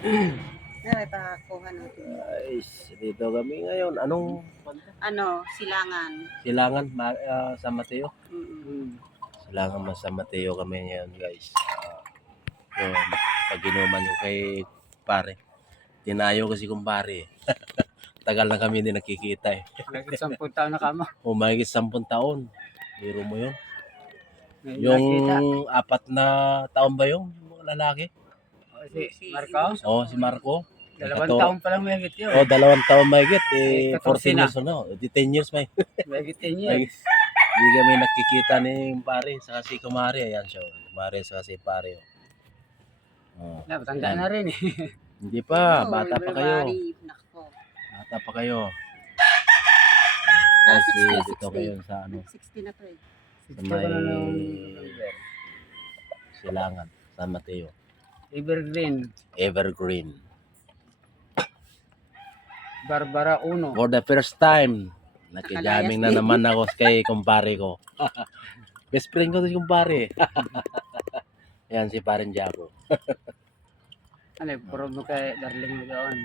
Ay, pakakuha natin. Ay, dito kami ngayon. Anong Ano, silangan. silangan San Mateo? Mm. Silangan San Mateo kami ngayon, guys. Yung pag-inuman yung kay pare. Tinayo kasi kumpare. Tagal na kami din nakikita eh. Lagi 10 taon na kamo. Humigit 10 taon. Biro mo yun. Ngayon Yung nakita. 4 na taon ba yung lalaki? O, si Marco. Oo, si Marco. 2 taon pa lang may higit yun. Oh, 2 taon mahigit. Eh, 14 14 na. years na. Di 10 years may. May higit 10 years. Hindi kami nakikita ni pare sa si kumare. Ayan siya. Kumare sa si pare. Oh. Matanda na rin eh. Hindi pa. Hello, Bata pa kayo. everybody. Nako. Bata pa kayo. Ah, Kasi 60, dito 60. kayo sa ano. 60 na to eh. Sa may Silangan. San Mateo. Evergreen. Evergreen. Barbara 1. For the first time, nakijaming na naman ako kay kumpare ko. Best friend ko to si kumpare. Yan si Paren Jaco. Ano, puro mo kay Darling mo doon.